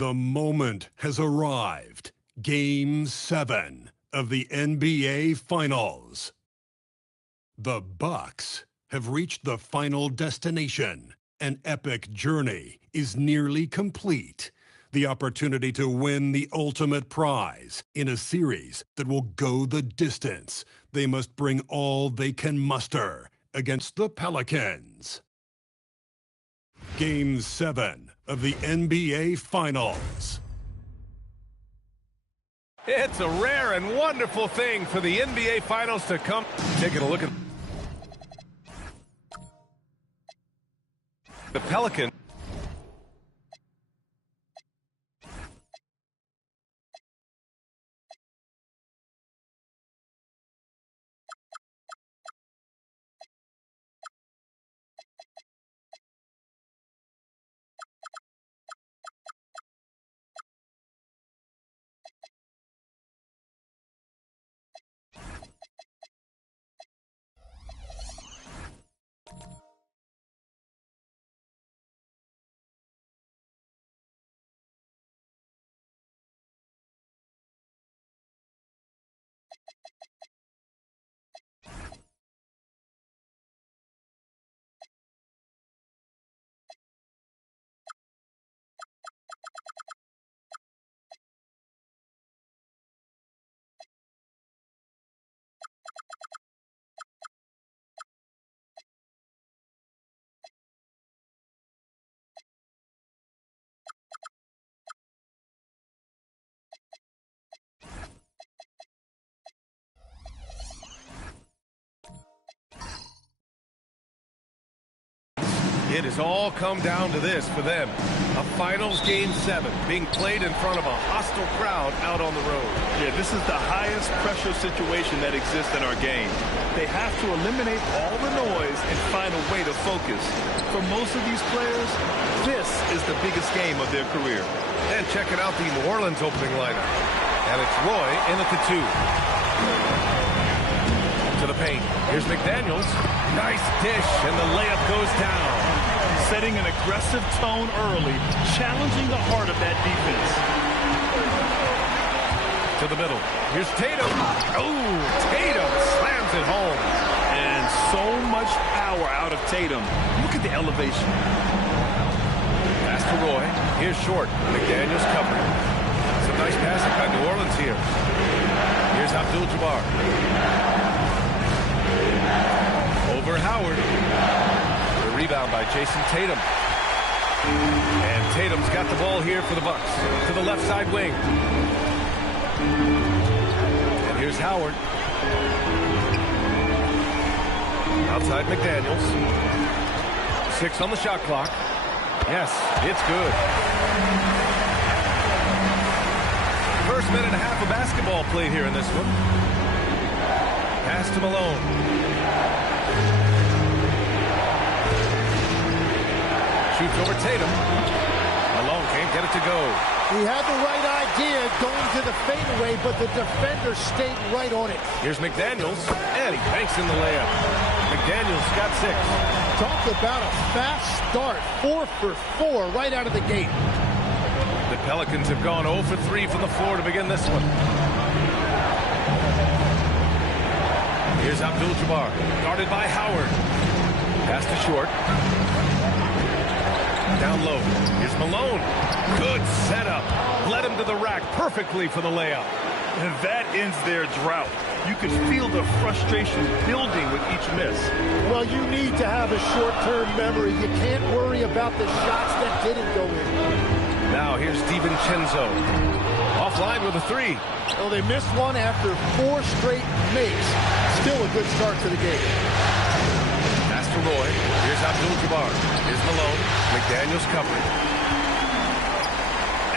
The moment has arrived. Game 7 of the NBA Finals. The Bucks have reached the final destination. An epic journey is nearly complete. The opportunity to win the ultimate prize in a series that will go the distance. They must bring all they can muster against the Pelicans. Game 7 of the NBA Finals. It's a rare and wonderful thing for the NBA Finals to come. Taking a look at the Pelicans. It has all come down to this for them. A Finals Game 7 being played in front of a hostile crowd out on the road. Yeah, this is the highest pressure situation that exists in our game. They have to eliminate all the noise and find a way to focus. For most of these players, this is the biggest game of their career. And checking out the New Orleans opening lineup. And it's Roy in at the 2. To the paint. Here's McDaniels. Nice dish, and the layup goes down. Setting an aggressive tone early, challenging the heart of that defense. To the middle. Here's Tatum. Oh, Tatum slams it home. And so much power out of Tatum. Look at the elevation. Pass to Roy. Here's Short. McDaniels covering. Some nice passing by New Orleans here. Here's Abdul-Jabbar. Over Howard. The rebound by Jason Tatum. And Tatum's got the ball here for the Bucks. To the left side wing. And here's Howard. Outside McDaniels. 6 on the shot clock. Yes, it's good. First minute and a half of basketball played here in this one. Pass to Malone. Shoots over Tatum. Malone can't get it to go. He had the right idea going to the fadeaway, but the defender stayed right on it. Here's McDaniels, and he banks in the layup. McDaniels got 6. Talk about a fast start. 4 for 4 right out of the gate. The Pelicans have gone 0 for 3 from the floor to begin this one. Here's Abdul-Jabbar, guarded by Howard. Pass to Short. Down low. Here's Malone. Good setup. Led him to the rack perfectly for the layup. And that ends their drought. You could feel the frustration building with each miss. Well, you need to have a short-term memory. You can't worry about the shots that didn't go in. Now here's DiVincenzo. Offline with a 3. Well, they missed one after 4 straight makes. Still a good start to the game. Pass to Roy. Here's Abdul-Jabbar. Here's Malone. McDaniels covering.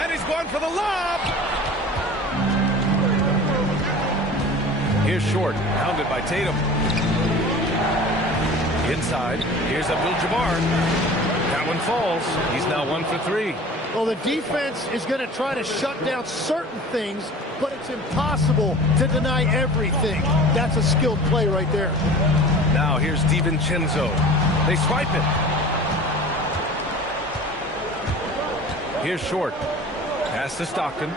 And he's going for the lob. Here's Short, hounded by Tatum. Inside. Here's Abdul-Jabbar. That one falls. He's now 1 for 3. Well, the defense is going to try to shut down certain things, but it's impossible to deny everything. That's a skilled play right there. Now here's DiVincenzo. They swipe it. Here's Short. Pass to Stockton.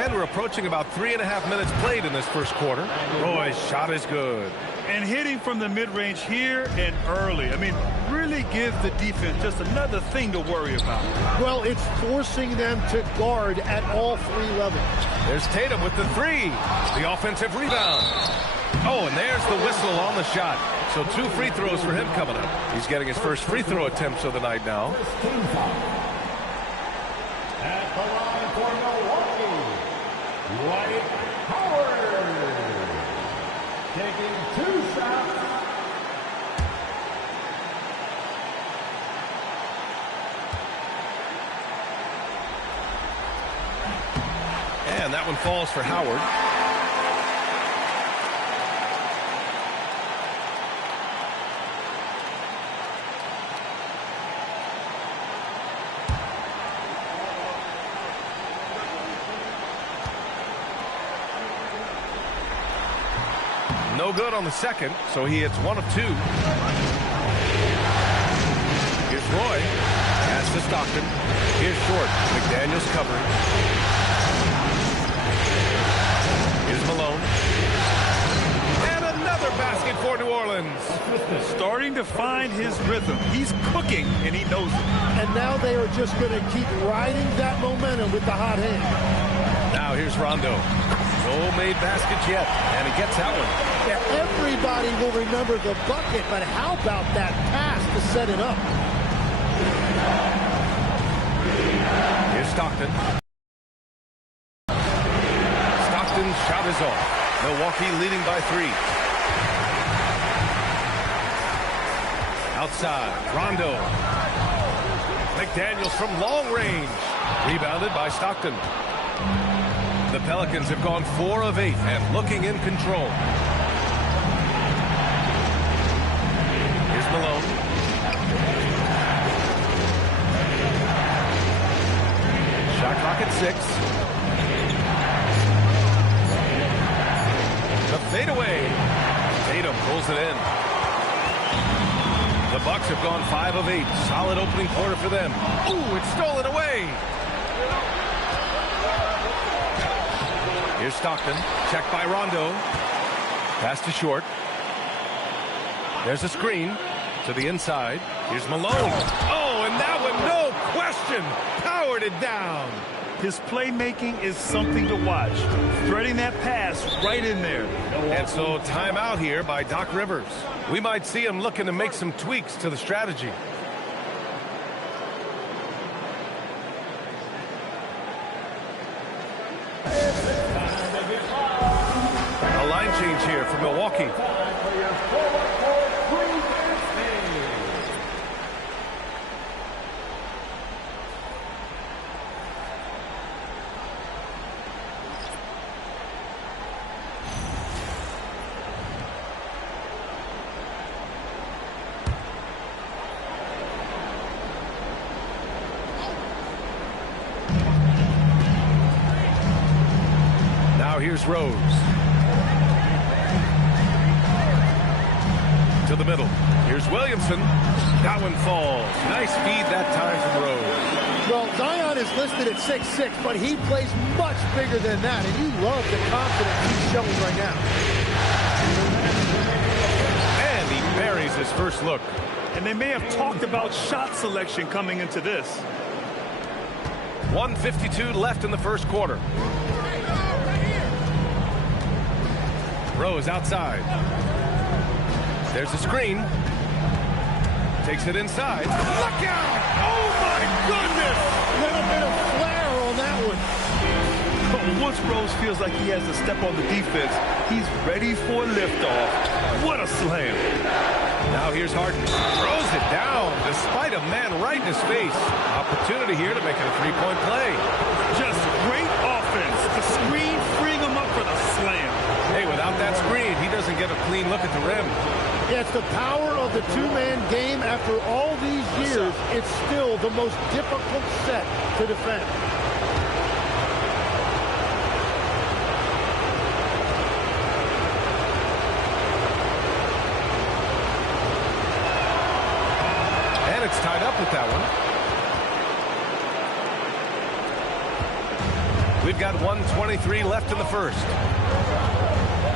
And we're approaching about 3.5 minutes played in this first quarter. Roy's shot is good. And hitting from the mid-range here and early. I mean, really gives the defense just another thing to worry about. Well, it's forcing them to guard at all three levels. There's Tatum with the three. The offensive rebound. Oh, and there's the whistle on the shot. So 2 free throws for him coming up. He's getting his first free throw attempts of the night now. At the line for Milwaukee, Dwight Howard. Taking 2 shots. And that one falls for Howard. No good on the second, so he hits 1 of 2. Here's Roy. Pass to Stockton. Here's Short. McDaniels covering. Here's Malone. And another basket for New Orleans. Starting to find his rhythm. He's cooking, and he knows it. And now they are just going to keep riding that momentum with the hot hand. Now here's Rondo. No made baskets yet, and he gets that one. Yeah, everybody will remember the bucket, but how about that pass to set it up? Here's Stockton. Stockton's shot is off. Milwaukee leading by 3. Outside, Rondo. McDaniels from long range. Rebounded by Stockton. The Pelicans have gone 4 of 8 and looking in control. Here's Malone. Shot clock at 6. The fadeaway. Tatum pulls it in. The Bucks have gone 5 of 8. Solid opening quarter for them. Ooh, it's stolen away. Here's Stockton. Checked by Rondo. Pass to Short. There's a screen to the inside. Here's Malone. Oh, and that one, no question, powered it down. His playmaking is something to watch. Threading that pass right in there. And so timeout here by Doc Rivers. We might see him looking to make some tweaks to the strategy. A line change here for Milwaukee. Now here's Rose. To the middle. Here's Williamson. That one falls. Nice feed that time from Rose. Well, Zion is listed at 6'6", but he plays much bigger than that, and you love the confidence he's showing right now. And he buries his first look. And they may have talked about shot selection coming into this. 1:52 left in the first quarter. Rose outside. There's a screen. Takes it inside. Look out! Oh my goodness! A little bit of flair on that one. But once Rose feels like he has to step on the defense, he's ready for liftoff. What a slam. Now here's Harden. Throws it down despite a man right in his face. Opportunity here to make it a three-point play. Just great offense. The screen freeing him up for the slam. Hey, without that screen, he doesn't get a clean look at the rim. Yeah, it's the power of the two-man game. After all these years, it's still the most difficult set to defend. And it's tied up with that one. We've got 1:23 left in the first.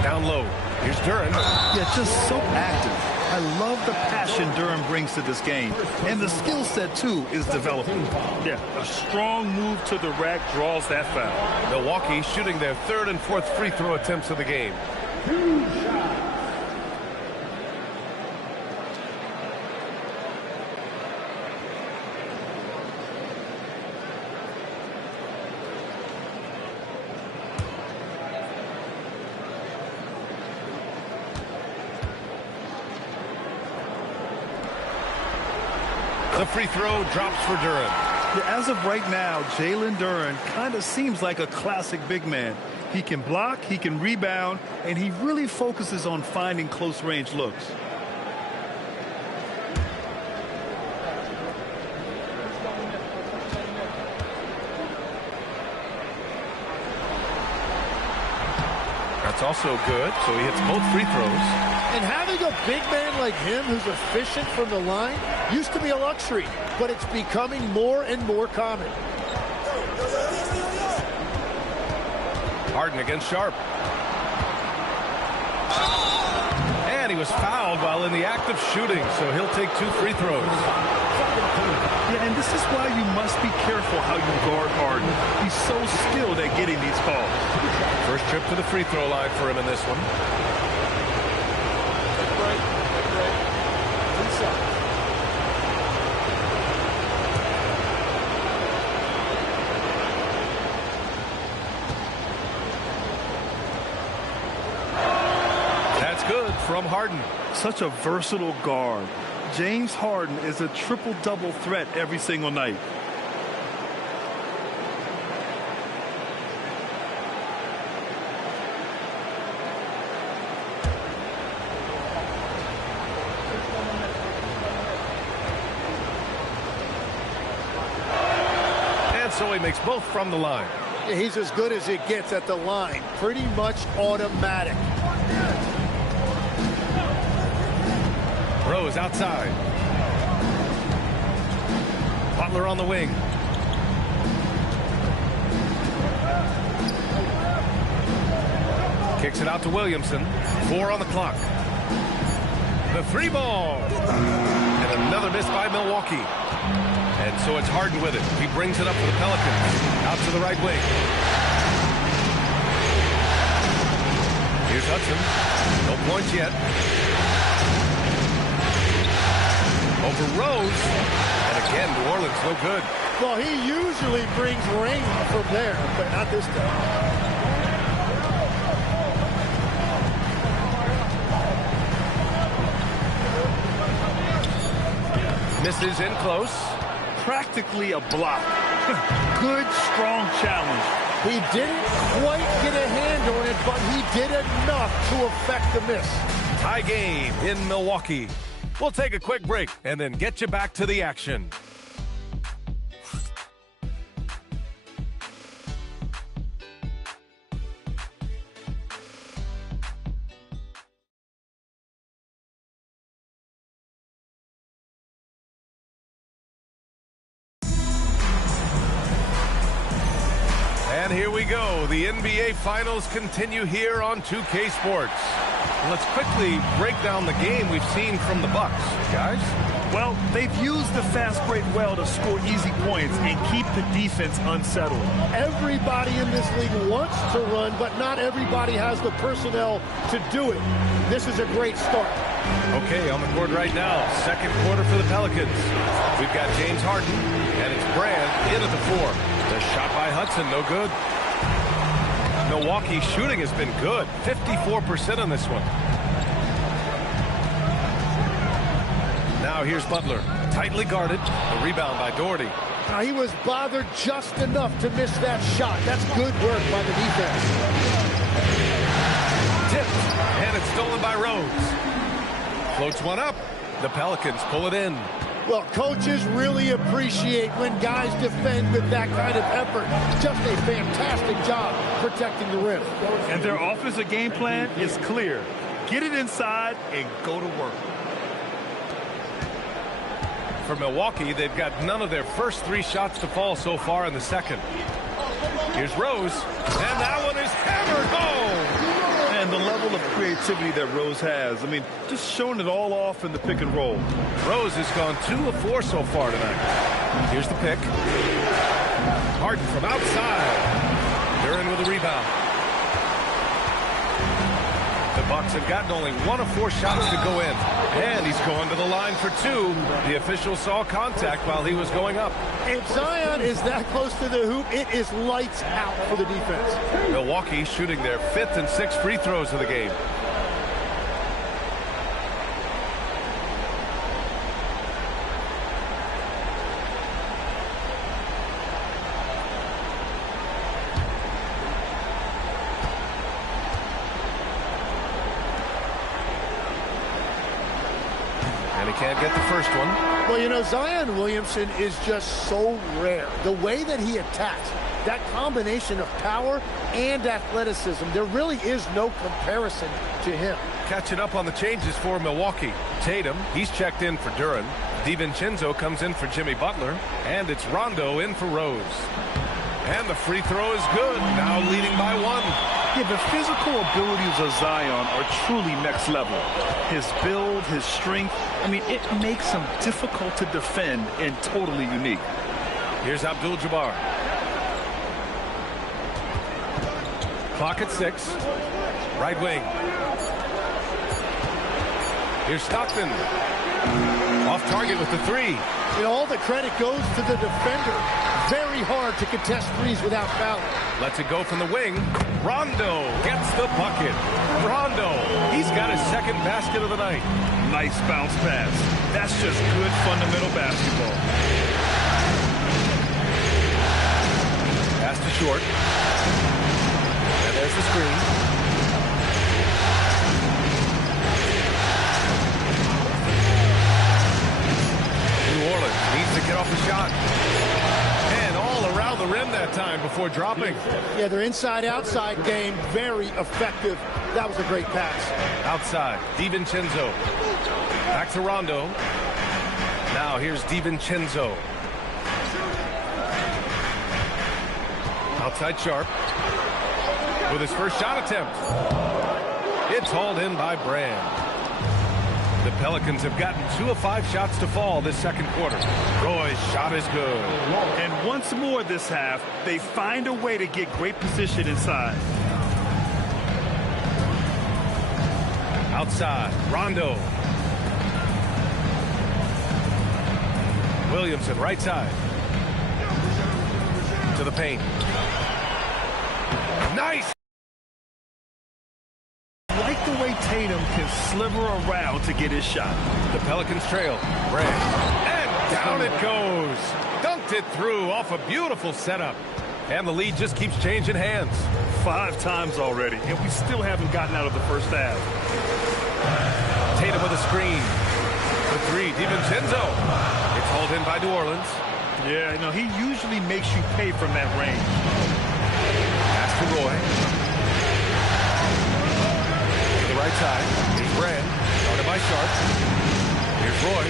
Down low. Here's Duran. Yeah, just so active. I love the passion Duran brings to this game. And the skill set, too, is developing. Yeah, a strong move to the rack draws that foul. Milwaukee shooting their third and fourth free throw attempts of the game. The free throw drops for Duran. Yeah, as of right now, Jalen Duran kind of seems like a classic big man. He can block, he can rebound, and he really focuses on finding close-range looks. That's also good, so he hits both free throws. And having a big man like him who's efficient from the line used to be a luxury, but it's becoming more and more common. Harden against Sharp. And he was fouled while in the act of shooting, so he'll take 2 free throws. Yeah, and this is why you must be careful how you guard Harden. He's so skilled at getting these calls. First trip to the free throw line for him in this one. That's good from Harden. Such a versatile guard. James Harden is a triple-double threat every single night. And so he makes both from the line. He's as good as it gets at the line. Pretty much automatic. Rose outside. Butler on the wing. Kicks it out to Williamson. 4 on the clock. The 3 ball. And another miss by Milwaukee. And so it's Harden with it. He brings it up for the Pelicans. Out to the right wing. Here's Hudson. No points yet. Over Rose. And again, New Orleans no good. Well, he usually brings rain from there, but not this time. Misses in close. Practically a block. Good, strong challenge. He didn't quite get a hand on it, but he did enough to affect the miss. Tie game in Milwaukee. We'll take a quick break and then get you back to the action. And here we go. The NBA Finals continue here on 2K Sports. Let's quickly break down the game we've seen from the Bucks, guys. Well, they've used the fast break well to score easy points and keep the defense unsettled. Everybody in this league wants to run, but not everybody has the personnel to do it. This is a great start. Okay, on the court right now, second quarter for the Pelicans. We've got James Harden, and it's Brand in at the 4. The shot by Hudson, no good. Milwaukee shooting has been good, 54% on this one. Now here's Butler, tightly guarded, the rebound by Doherty. Now, he was bothered just enough to miss that shot. That's good work by the defense. Tipped, and it's stolen by Rose. Floats one up, the Pelicans pull it in. Well, coaches really appreciate when guys defend with that kind of effort. Just a fantastic job protecting the rim. And their offensive game plan is clear. Get it inside and go to work. For Milwaukee, they've got none of their first 3 shots to fall so far in the second. Here's Rose, and that one is hammered home. And the level of creativity that Rose has, I mean, just showing it all off in the pick and roll. Rose has gone 2 of 4 so far tonight. Here's the pick. Harden from outside. Duran with a rebound. The Bucks have gotten only 1 of 4 shots to go in. And he's going to the line for 2. The official saw contact while he was going up. If Zion is that close to the hoop, it is lights out for the defense. Milwaukee shooting their 5th and 6th free throws of the game. And he can't get the first one. Well, you know, Zion Williamson is just so rare. The way that he attacks, that combination of power and athleticism, there really is no comparison to him. Catching up on the changes for Milwaukee. Tatum, he's checked in for Duran. DiVincenzo comes in for Jimmy Butler. And it's Rondo in for Rose. And the free throw is good. Now leading by 1. Yeah, the physical abilities of Zion are truly next level. His build, his strength, I mean, it makes him difficult to defend and totally unique. Here's Abdul-Jabbar. Clock at 6. Right wing. Here's Stockton. Off target with the 3. You know, all the credit goes to the defender. Very hard to contest threes without fouling. Lets it go from the wing. Rondo gets the bucket. Rondo, he's got his 2nd basket of the night. Nice bounce pass. That's just good fundamental basketball. Pass to Short. And there's the screen. New Orleans needs to get off the shot. And all around the rim that time before dropping. Yeah, their inside-outside game, very effective. That was a great pass. Outside, DiVincenzo. Back to Rondo. Now here's DiVincenzo. Outside Sharp. With his first shot attempt. It's hauled in by Brand. The Pelicans have gotten 2 of 5 shots to fall this second quarter. Roy's shot is good. And once more this half, they find a way to get great position inside. Outside, Rondo. Williamson, right side. To the paint. Nice! I like the way Tatum can sliver around to get his shot. The Pelicans trail. Brand. And down it goes. Dunked it through off a beautiful setup. And the lead just keeps changing hands. 5 times already, and we still haven't gotten out of the first half. Tatum with a screen. The 3, DiVincenzo. It's hauled in by New Orleans. Yeah, you know, he usually makes you pay from that range. Pass to Roy. To the right side. Here's Brand. Started by Sharp. Here's Roy.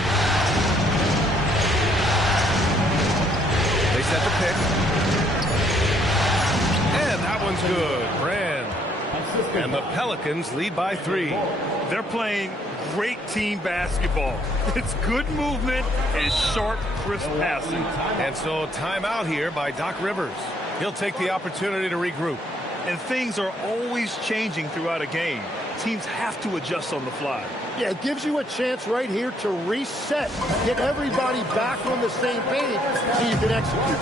They set the pick. And that one's good. Brand. And the Pelicans lead by 3. They're playing great team basketball. It's good movement and sharp, crisp passing. And so timeout here by Doc Rivers. He'll take the opportunity to regroup. And things are always changing throughout a game. Teams have to adjust on the fly. Yeah, it gives you a chance right here to reset. Get everybody back on the same page so you can execute.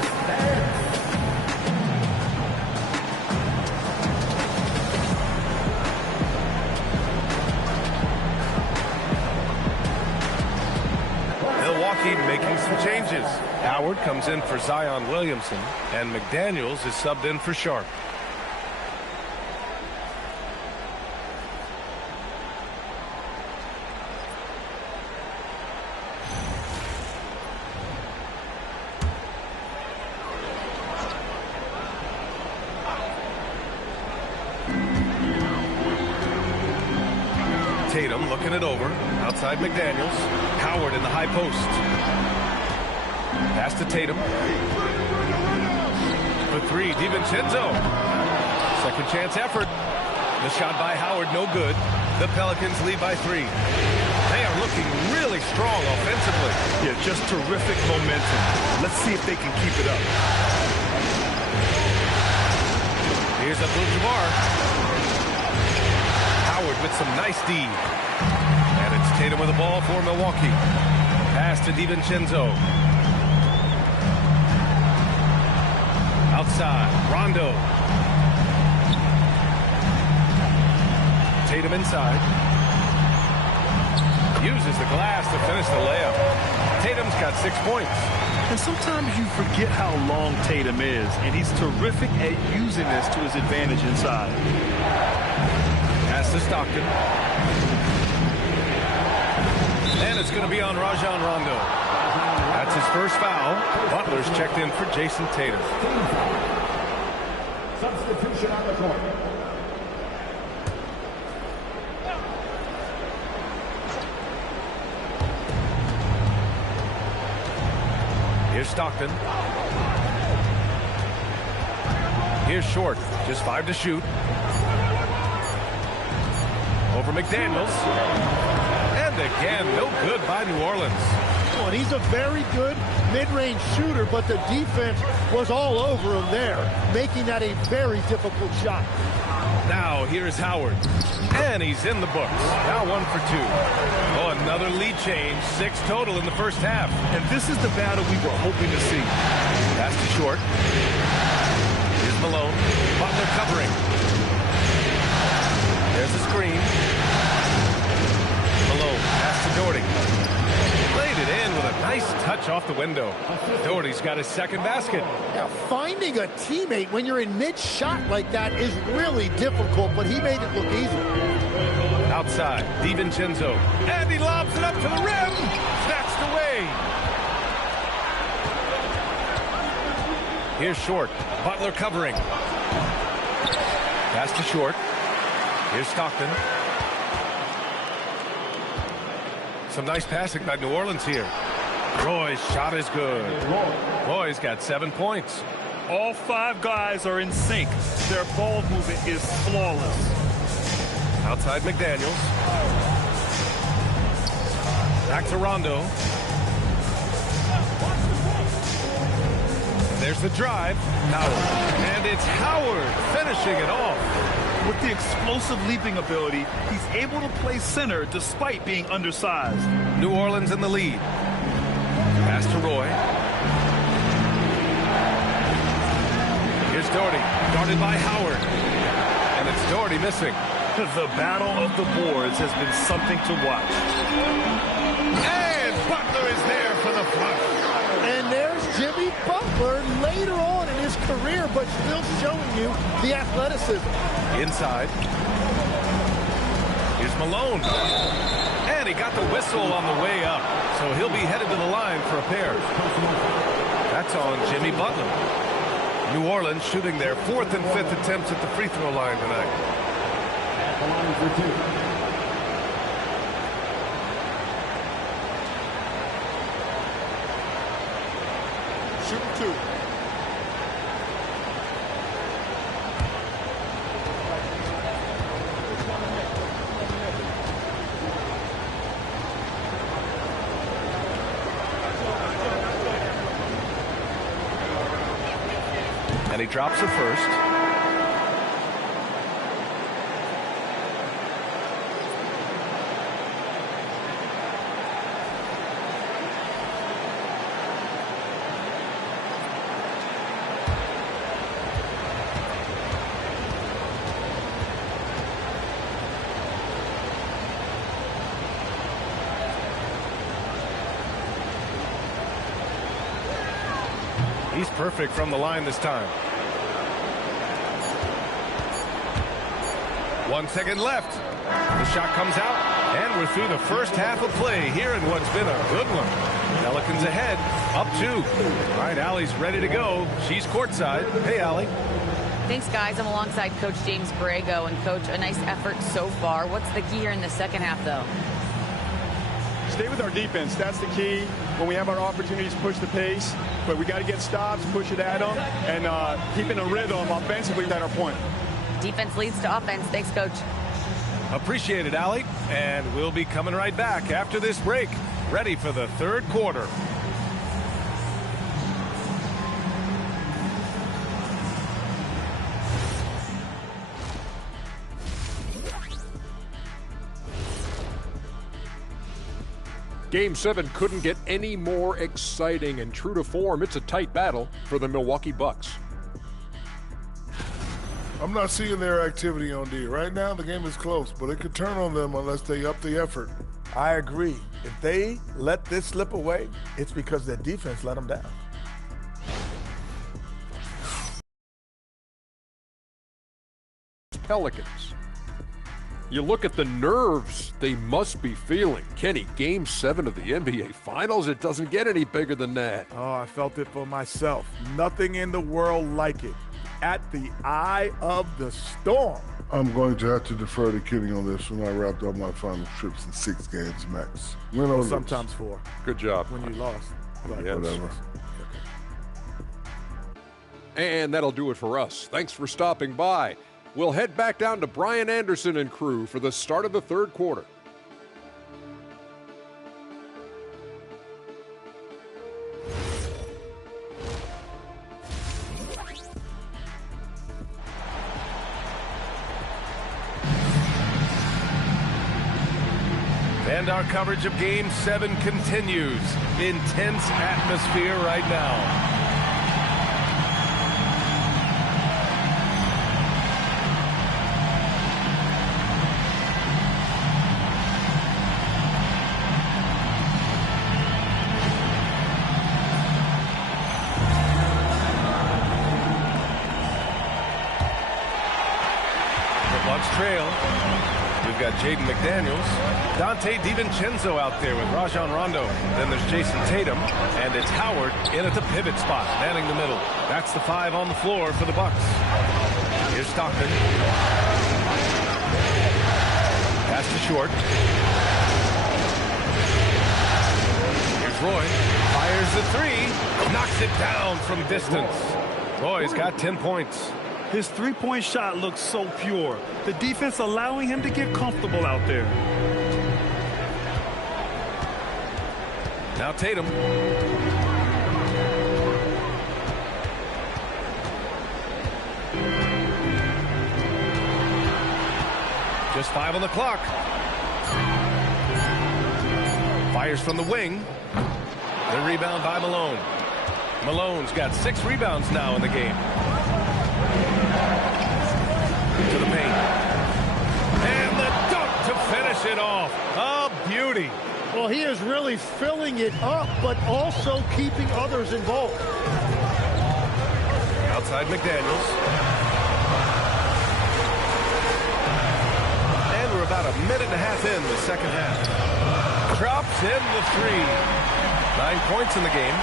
Making some changes. Howard comes in for Zion Williamson, and McDaniels is subbed in for Sharp. Tatum looking it over. Outside McDaniels. Howard in the high post. Pass to Tatum. for three. DiVincenzo. Second chance effort. The shot by Howard, no good. The Pelicans lead by 3. They are looking really strong offensively. Yeah, just terrific momentum. Let's see if they can keep it up. Here's Abdul-Jabbar. Howard with some nice D. And it's Tatum with the ball for Milwaukee. Pass to DiVincenzo. Outside, Rondo. Tatum inside. Uses the glass to finish the layup. Tatum's got 6 points. And sometimes you forget how long Tatum is, and he's terrific at using this to his advantage inside. Pass to Stockton. And it's going to be on Rajon Rondo. That's his first foul. Butler's checked in for Jason Tatum. Substitution on the court. Here's Stockton. Here's Short. Just 5 to shoot. Over McDaniels. And again, no good by New Orleans. And he's a very good mid-range shooter, but the defense was all over him there, making that a very difficult shot. Now here's Howard. And he's in the books. Now 1 for 2. Oh, another lead change. 6 total in the first half. And this is the battle we were hoping to see. Pass to Short. Here's Malone. Butler covering. There's a screen. Malone. Pass to Doherty. Laid it in with a nice touch off the window. Doherty's got his second basket. Now, finding a teammate when you're in mid-shot like that is really difficult, but he made it look easy. Outside, DiVincenzo. And he lobs it up to the rim. Snatched away. Here's Short. Butler covering. Pass to Short. Here's Stockton. Some nice passing by New Orleans here. Roy's shot is good. Roy's got 7 points. All 5 guys are in sync. Their ball movement is flawless. Outside McDaniels. Back to Rondo. There's the drive. Howard. And it's Howard finishing it off. With the explosive leaping ability, he's able to play center despite being undersized. New Orleans in the lead. Pass to Roy. Here's Doherty. Guarded by Howard. And it's Doherty missing. The battle of the boards has been something to watch. And Butler is there for the flush. And there's Jimmy Butler later on in his career, but still showing you the athleticism. Inside. Here's Malone. And he got the whistle on the way up. So he'll be headed to the line for a pair. That's on Jimmy Butler. New Orleans shooting their 4th and 5th attempts at the free throw line tonight. At the line for 2. Shooting 2. And he drops the first. He's perfect from the line this time. 1 second left. The shot comes out, and we're through the first half of play here in what's been a good one. Pelicans ahead, up 2. All right, Allie's ready to go. She's courtside. Hey, Allie. Thanks, guys. I'm alongside Coach James Borrego. And, Coach, a nice effort so far. What's the key here in the second half, though? Stay with our defense. That's the key. when we have our opportunities, push the pace. But we got to get stops, push it at them, and keeping a rhythm offensively at our point. Defense leads to offense. Thanks, Coach. Appreciate it, Allie. And we'll be coming right back after this break, ready for the third quarter. Game 7 couldn't get any more exciting, and true to form, it's a tight battle for the Milwaukee Bucks. I'm not seeing their activity on D. Right now, the game is close, but it could turn on them unless they up the effort. I agree. If they let this slip away, it's because their defense let them down. Pelicans. You look at the nerves they must be feeling. Kenny, Game 7 of the NBA Finals, it doesn't get any bigger than that. Oh, I felt it for myself. Nothing in the world like it. At the eye of the storm. I'm going to have to defer to Kenny on this when I wrapped up my final trips in 6 games max. Win or lose. Sometimes 4. Good job. When you lost. Yes. Whatever. And that'll do it for us. Thanks for stopping by. We'll head back down to Brian Anderson and crew for the start of the third quarter. And our coverage of Game 7 continues. Intense atmosphere right now. Trail. We've got Jaden McDaniels, Dante DiVincenzo out there with Rajon Rondo. Then there's Jason Tatum, and it's Howard in at the pivot spot, manning the middle. That's the 5 on the floor for the Bucks. Here's Stockton. Pass to Short. Here's Roy. Fires the 3. Knocks it down from distance. Roy's got 10 points. His three-point shot looks so pure. The defense allowing him to get comfortable out there. Now Tatum. Just 5 on the clock. Fires from the wing. The rebound by Malone. Malone's got 6 rebounds now in the game. To the paint. And the dunk to finish it off. A beauty. Well, he is really filling it up, but also keeping others involved. Outside McDaniels. And we're about a minute and a half in the second half. Drops in the 3. 9 points in the game.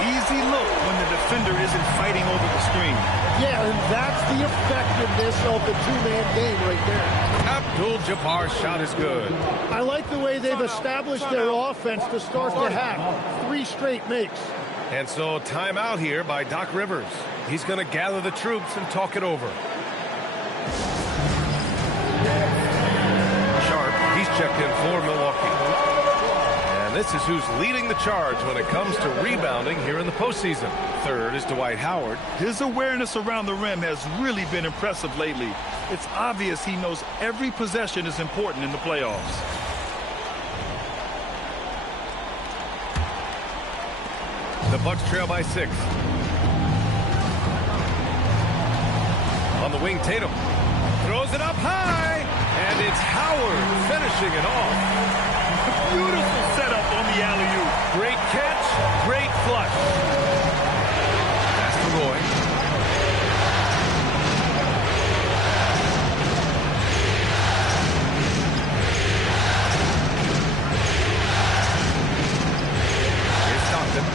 Easy look when the defender isn't fighting over the screen. Yeah, and that's the effectiveness of the two-man game right there. Abdul-Jabbar's shot is good. I like the way they've established their offense to start the half. 3 straight makes. And so timeout here by Doc Rivers. He's going to gather the troops and talk it over. Sharp, he's checked in for Milwaukee. And this is who's leading the charge when it comes to rebounding here in the postseason. Third is Dwight Howard. His awareness around the rim has really been impressive lately. It's obvious he knows every possession is important in the playoffs. The Bucks trail by 6. On the wing, Tatum throws it up high, and it's Howard finishing it off. Beautiful setup on the alley-oop. Great catch, great flush. That's to Roy. Here's Stockton.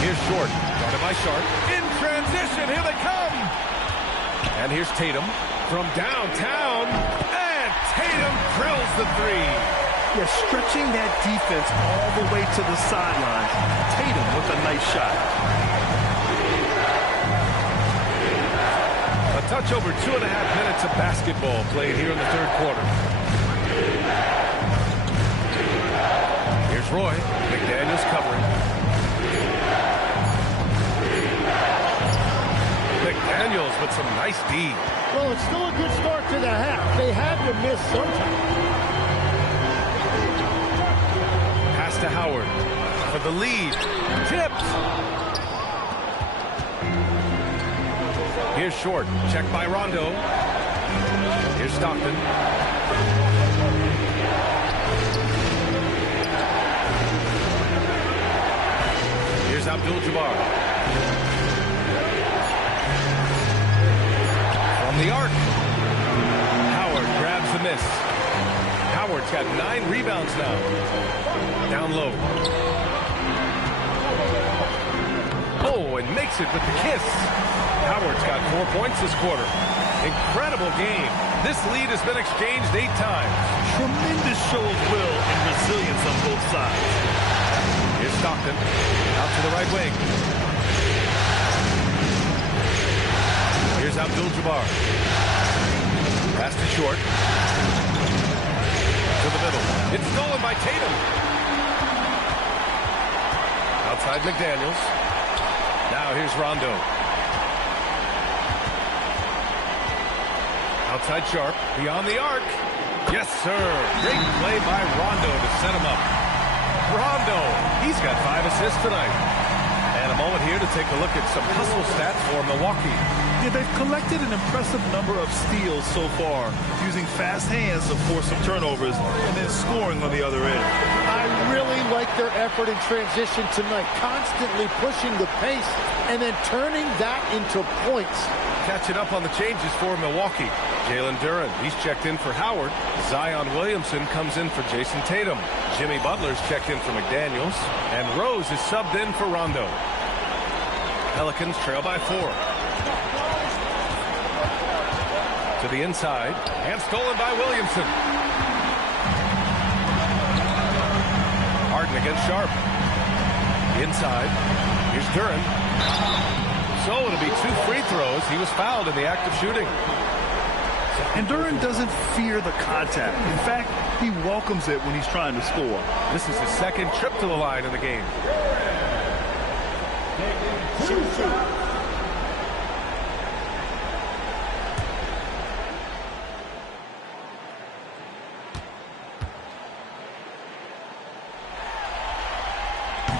Here's Short. Guarded by Sharp. In transition, here they come. And here's Tatum from downtown. And Tatum drills the 3. Yeah, stretching that defense all the way to the sidelines. Tatum with a nice shot. A touch over 2.5 minutes of basketball played here in the third quarter. Here's Roy. McDaniels covering. McDaniels with some nice D. Well, it's still a good start to the half. They had to miss sometime. Pass to Howard for the lead. Tipped. Here's Short. Checked by Rondo. Here's Stockton. Here's Abdul-Jabbar. From the arc. Howard grabs the miss. Howard's got 9 rebounds now. Down low. Oh, and makes it with the kiss. Howard's got 4 points this quarter. Incredible game. This lead has been exchanged 8 times. Tremendous show of will and resilience on both sides. Here's Stockton. Out to the right wing. Here's Abdul-Jabbar. Pass to Short. To the middle. It's stolen by Tatum. Outside McDaniels. Now here's Rondo. Outside Sharp. Beyond the arc. Yes, sir. Great play by Rondo to set him up. Rondo. He's got 5 assists tonight. And a moment here to take a look at some hustle stats for Milwaukee. Yeah, they've collected an impressive number of steals so far, using fast hands to force some turnovers and then scoring on the other end. I really like their effort in transition tonight, constantly pushing the pace and then turning that into points. Catching up on the changes for Milwaukee. Jalen Duren, he's checked in for Howard. Zion Williamson comes in for Jason Tatum. Jimmy Butler's checked in for McDaniels. And Rose is subbed in for Rondo. Pelicans trail by 4. To the inside. And stolen by Williamson. Harden against Sharp. Inside. Here's Duren. So it'll be 2 free throws. He was fouled in the act of shooting. And Duren doesn't fear the contact. In fact, he welcomes it when he's trying to score. This is his 2nd trip to the line in the game.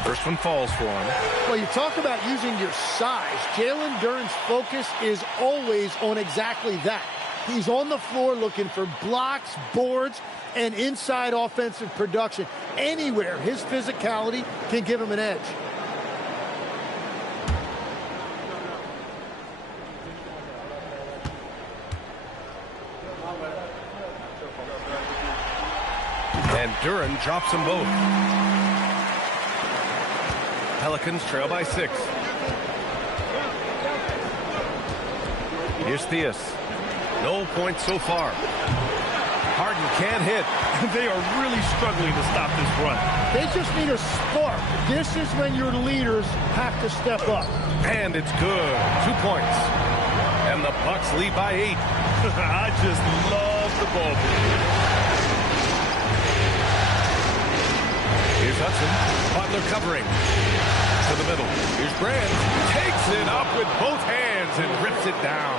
First one falls for him. Well, you talk about using your size. Jalen Duren's focus is always on exactly that. He's on the floor looking for blocks, boards, and inside offensive production. Anywhere his physicality can give him an edge. And Duren drops them both. Pelicans trail by 6. Here's Theus. No points so far. Harden can't hit. They are really struggling to stop this run. They just need a spark. This is when your leaders have to step up. And it's good. 2 points. And the Bucks lead by 8. I just love the ball. Here's Hudson. Butler covering. To the middle. Here's Brand. Takes it up with both hands and rips it down.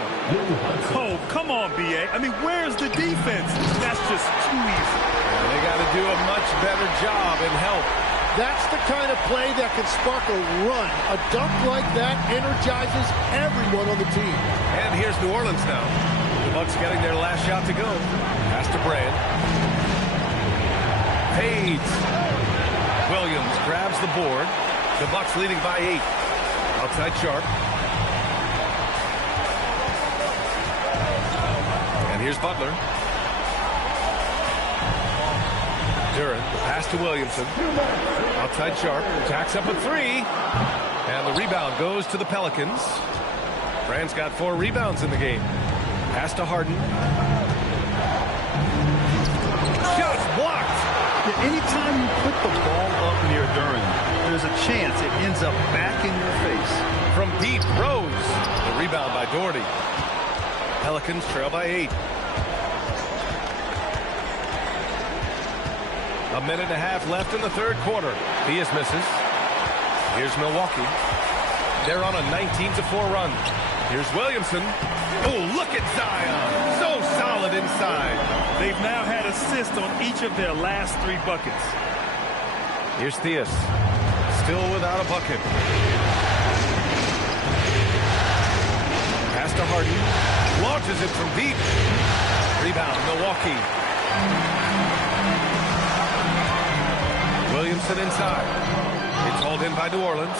Oh, come on, B.A. I mean, where's the defense? That's just too easy. They got to do a much better job and help. That's the kind of play that can spark a run. A dunk like that energizes everyone on the team. And here's New Orleans now. The Bucks getting their last shot to go. Pass to Brand. Fades. Williams grabs the board. The Bucks leading by 8. Outside Sharp. And here's Butler. Duren, pass to Williamson. Outside Sharp. Jacks up a 3. And the rebound goes to the Pelicans. Brand's got 4 rebounds in the game. Pass to Harden. Shot blocked. Yeah, anytime you put the ball up near Duren, there's a chance it ends up back in your face. From deep, Rose. The rebound by Doherty. Pelicans trail by 8. A minute and a half left in the third quarter. Theis misses. Here's Milwaukee. They're on a 19-4 run. Here's Williamson. Oh, look at Zion. So solid inside. They've now had assists on each of their last 3 buckets. Here's Theis. Still without a bucket. Pass to Harden. Launches it from deep. Rebound, Milwaukee. Williamson inside. It's hauled in by New Orleans.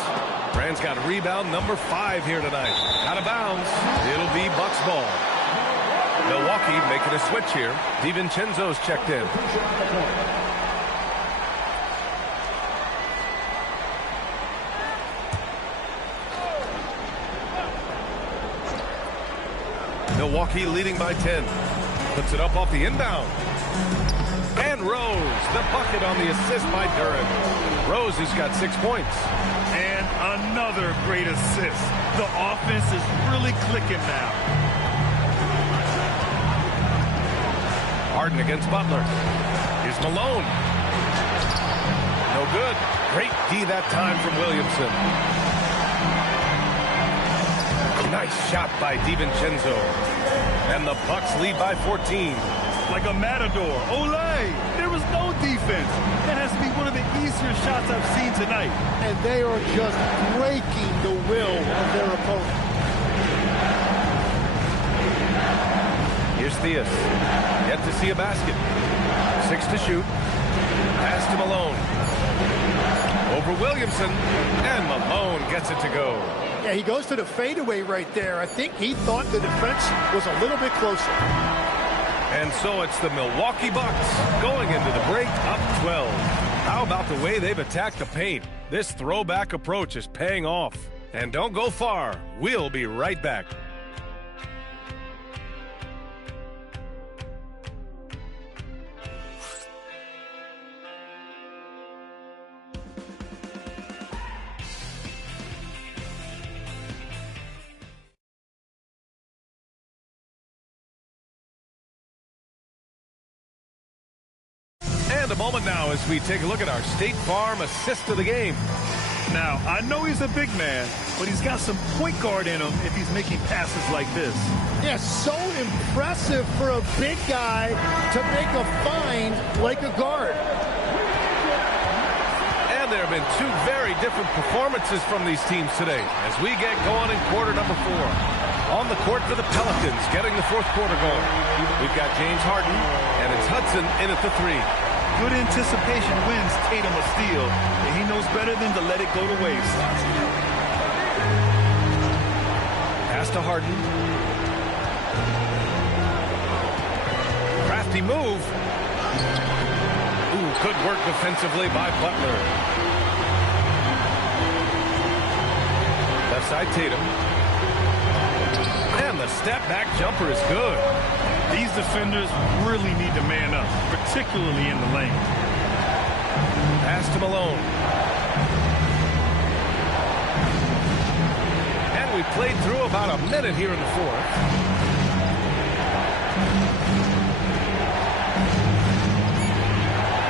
Brand's got a rebound, number 5 here tonight. Out of bounds. It'll be Bucks ball. Milwaukee making a switch here. DiVincenzo's checked in. Milwaukee leading by 10. Puts it up off the inbound. And Rose, the bucket on the assist by Duren. Rose has got 6 points. And another great assist. The offense is really clicking now. Harden against Butler. Here's Malone. No good. Great D that time from Williamson. Nice shot by DiVincenzo. And the Bucks lead by 14. Like a matador. Olay! There was no defense. That has to be one of the easier shots I've seen tonight. And they are just breaking the will of their opponent. Here's Theis. Yet to see a basket. 6 to shoot. Pass to Malone. Over Williamson. And Malone gets it to go. Yeah, he goes to the fadeaway right there. I think he thought the defense was a little bit closer. And so it's the Milwaukee Bucks going into the break up 12. How about the way they've attacked the paint? This throwback approach is paying off. And don't go far. We'll be right back. A moment now as we take a look at our State Farm assist of the game. Now, I know he's a big man, but he's got some point guard in him if he's making passes like this. Yeah, so impressive for a big guy to make a find like a guard. And there have been 2 very different performances from these teams today as we get going in quarter number 4. On the court for the Pelicans, getting the 4th quarter going. We've got James Harden, and it's Hudson in at the 3. Good anticipation wins Tatum a steal, and he knows better than to let it go to waste. Pass to Harden. Crafty move. Ooh, good work defensively by Butler. Left side Tatum. And the step-back jumper is good. These defenders really need to man up, particularly in the lane. Pass to Malone. And we played through about a minute here in the 4th.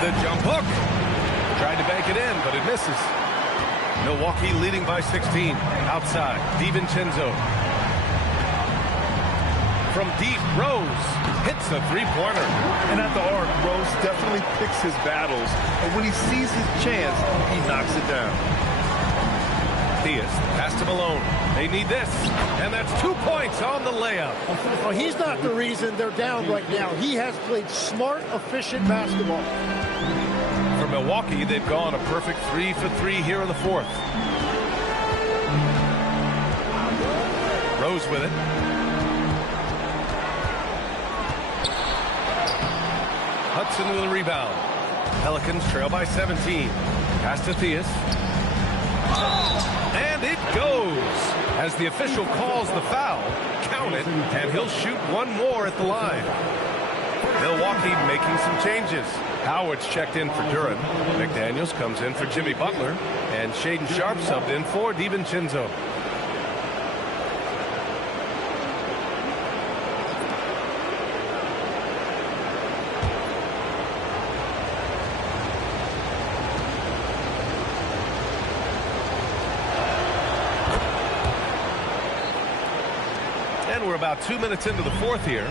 The jump hook. Tried to bank it in, but it misses. Milwaukee leading by 16. Outside, DiVincenzo. From deep, Rose hits a 3-pointer. And at the arc, Rose definitely picks his battles. And when he sees his chance, he knocks it down. Theis, pass to Malone. They need this. And that's 2 points on the layup. Well, he's not the reason they're down right now. He has played smart, efficient basketball. For Milwaukee, they've gone a perfect 3 for 3 here in the 4th. Rose with it. Hudson with a rebound. Pelicans trail by 17. Pass to Theis. And it goes. As the official calls the foul, count it, and he'll shoot one more at the line. Milwaukee making some changes. Howard's checked in for Duran. McDaniels comes in for Jimmy Butler. And Shaden Sharp subbed in for DiVincenzo. And we're about 2 minutes into the fourth here.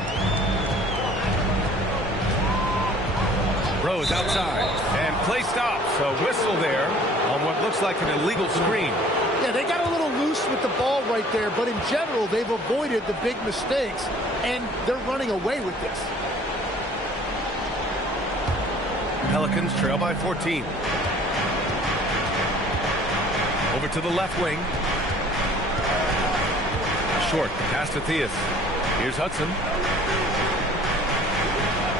Rose outside, and play stops. A whistle there on what looks like an illegal screen. Yeah, they got a little loose with the ball right there, but in general, they've avoided the big mistakes, and they're running away with this. Pelicans trail by 14. Over to the left wing. Short, pass to Theus. Here's Hudson.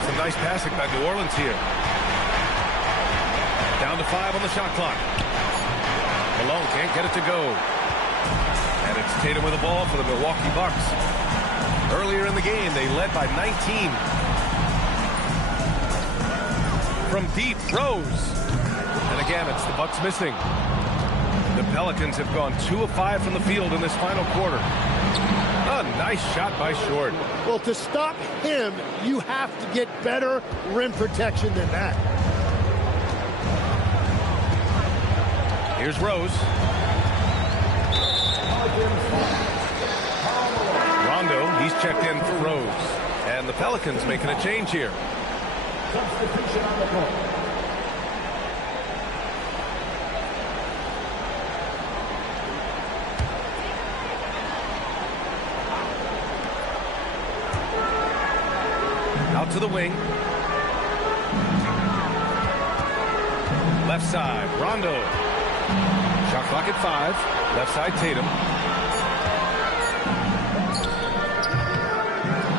Some nice passing by New Orleans here. Down to 5 on the shot clock. Malone can't get it to go. And it's Tatum with the ball for the Milwaukee Bucks. Earlier in the game, they led by 19. From deep, Rose. And again, it's the Bucks missing. The Pelicans have gone 2 of 5 from the field in this final quarter. A nice shot by Short. Well, to stop him, you have to get better rim protection than that. Here's Rose. Rondo, he's checked in for Rose. And the Pelicans making a change here. Substitution on the court. Out to the wing. Left side, Rondo. Shot clock at 5. Left side, Tatum.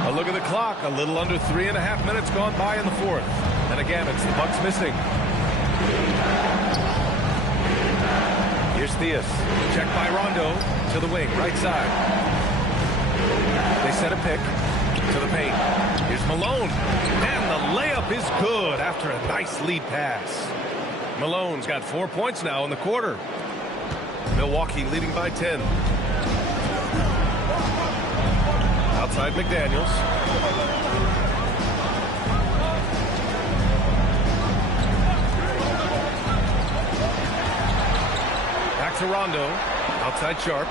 A look at the clock. A little under 3.5 minutes gone by in the fourth. And again, it's the Bucks missing. Here's Theus. Check by Rondo to the wing, right side. They set a pick to the paint. Here's Malone. And the layup is good after a nice lead pass. Malone's got 4 points now in the quarter. Milwaukee leading by 10. Outside McDaniels. Back to Rondo. Outside Sharp.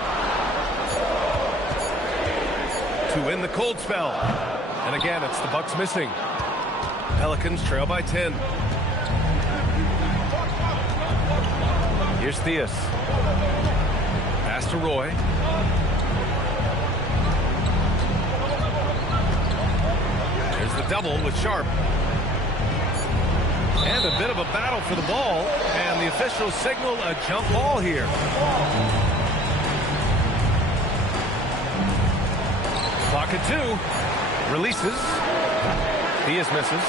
To win the cold spell. And again, it's the Bucks missing. Pelicans trail by 10. Here's Theus. Pass to Roy. There's the double with Sharp. And a bit of a battle for the ball. And the officials signal a jump ball here. Clock at 2. Releases. Theus misses.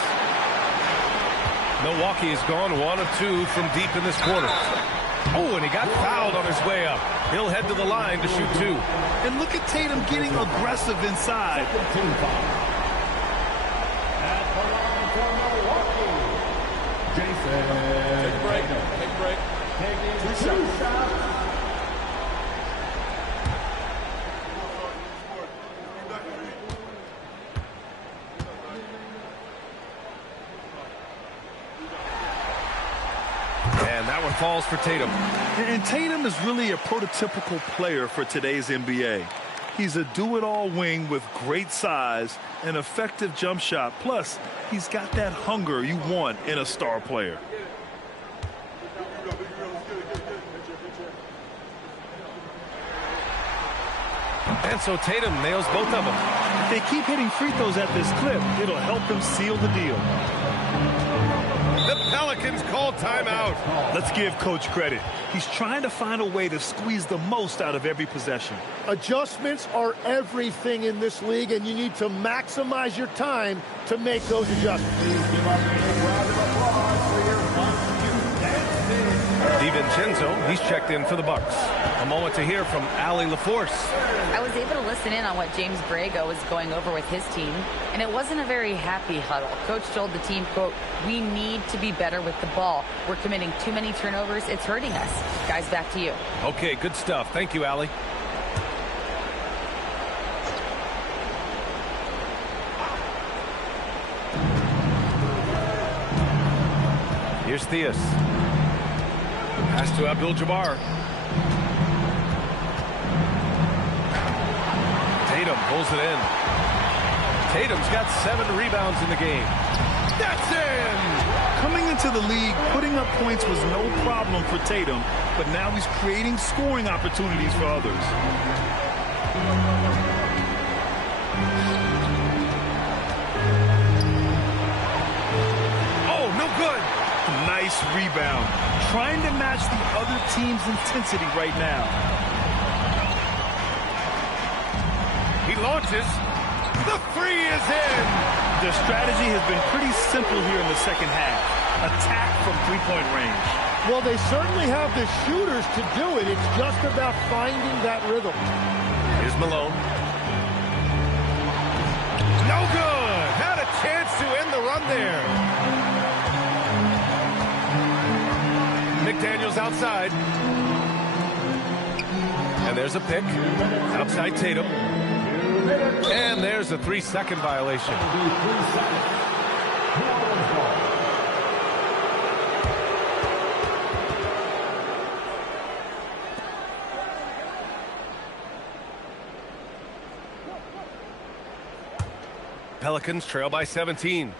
Milwaukee has gone 1 of 2 from deep in this quarter. Oh, and he got fouled on his way up. He'll head to the line to shoot 2. And look at Tatum getting aggressive inside. At the line for Milwaukee, Jason. Take a break. Take a break. Taking 2 shots. Falls for Tatum. And Tatum is really a prototypical player for today's NBA. He's a do-it-all wing with great size, an effective jump shot. Plus, he's got that hunger you want in a star player. And so Tatum nails both of them. If they keep hitting free throws at this clip, it'll help them seal the deal. The Pelicans call timeout. Let's give Coach credit. He's trying to find a way to squeeze the most out of every possession. Adjustments are everything in this league, and you need to maximize your time to make those adjustments. Please give up a round of applause for your Bucks dancing. DiVincenzo, he's checked in for the Bucks. A moment to hear from Allie LaForce. I was able to listen in on what James Borrego was going over with his team, and it wasn't a very happy huddle. Coach told the team, quote, "We need to be better with the ball. We're committing too many turnovers. It's hurting us." Guys, back to you. Okay, good stuff. Thank you, Allie. Here's Theus. Pass to Abdul-Jabbar. Tatum pulls it in. Tatum's got 7 rebounds in the game. That's in! Coming into the league, putting up points was no problem for Tatum, but now he's creating scoring opportunities for others. Oh, no good! Nice rebound. Trying to match the other team's intensity right now. He launches. The three is in! Their strategy has been pretty simple here in the second half. Attack from three-point range. Well, they certainly have the shooters to do it. It's just about finding that rhythm. Here's Malone. No good! Had a chance to end the run there. McDaniels outside. And there's a pick. Outside Tatum. And there's a 3-second violation. Pelicans trail by 17.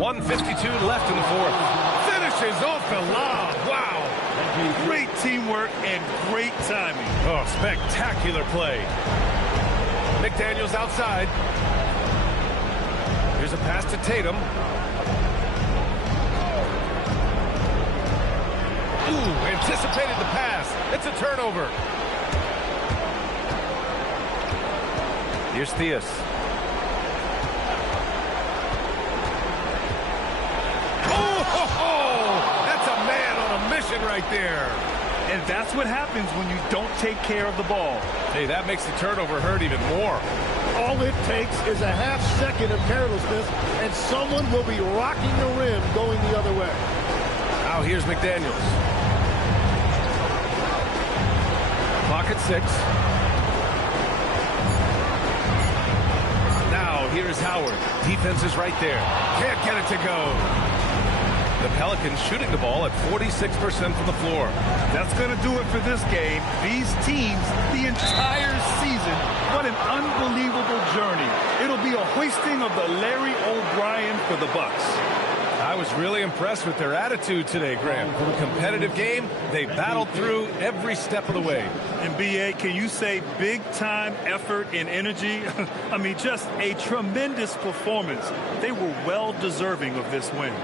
1:52 left in the fourth. Finishes off the lob. Wow. Great teamwork and great timing. Oh, spectacular play. McDaniels outside. Here's a pass to Tatum. Ooh, anticipated the pass. It's a turnover. Here's Theus. That's a man on a mission right there. And that's what happens when you don't take care of the ball. Hey, that makes the turnover hurt even more. All it takes is a half second of carelessness, and someone will be rocking the rim going the other way. Now here's McDaniels. Clock at 6. Now here's Howard. Defense is right there. Can't get it to go. The Pelicans shooting the ball at 46% from the floor. That's going to do it for this game. These teams, the entire season, what an unbelievable journey. It'll be a hoisting of the Larry O'Brien for the Bucks. I was really impressed with their attitude today, Graham. Competitive game, they battled through every step of the way. And B.A., can you say big-time effort and energy? I mean, just a tremendous performance. They were well deserving of this win.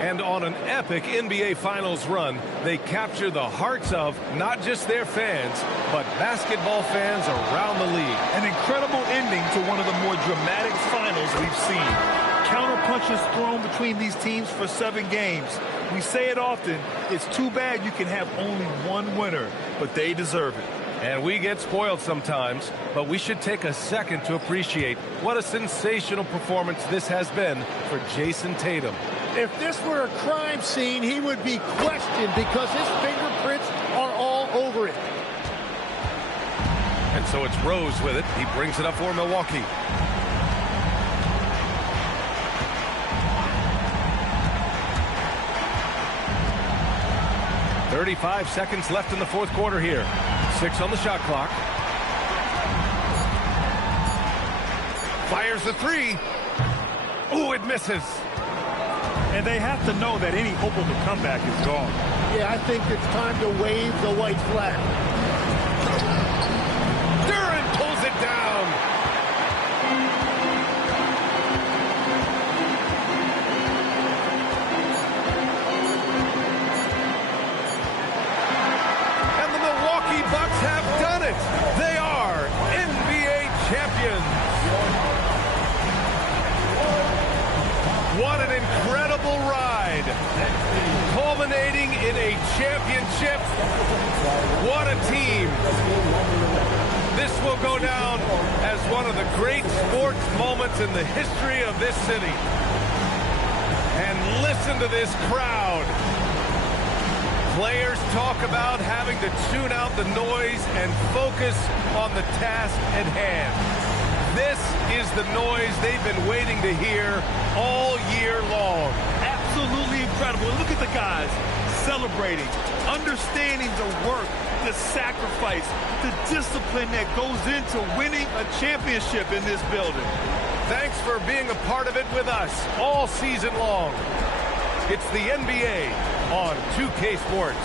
And on an epic NBA Finals run, they capture the hearts of not just their fans, but basketball fans around the league. An incredible ending to one of the more dramatic finals we've seen. Counter punches thrown between these teams for 7 games. We say it often, it's too bad you can have only one winner, but they deserve it. And we get spoiled sometimes, but we should take a second to appreciate what a sensational performance this has been for Jason Tatum. If this were a crime scene, he would be questioned because his fingerprints are all over it. And so it's Rose with it. He brings it up for Milwaukee. "35 seconds left in the fourth quarter here. 6 on the shot clock. Fires the 3. Ooh, it misses. And they have to know that any hope of a comeback is gone. Yeah, I think it's time to wave the white flag. Duran pulls it down. And the Milwaukee Bucks have done it. They are NBA champions. What an incredible ride. Culminating in a championship. What a team. This will go down as one of the great sports moments in the history of this city. And listen to this crowd. Players talk about having to tune out the noise and focus on the task at hand. This is the noise they've been waiting to hear all year long. Absolutely incredible. And look at the guys celebrating, understanding the work, the sacrifice, the discipline that goes into winning a championship in this building. Thanks for being a part of it with us all season long. It's the NBA on 2K Sports.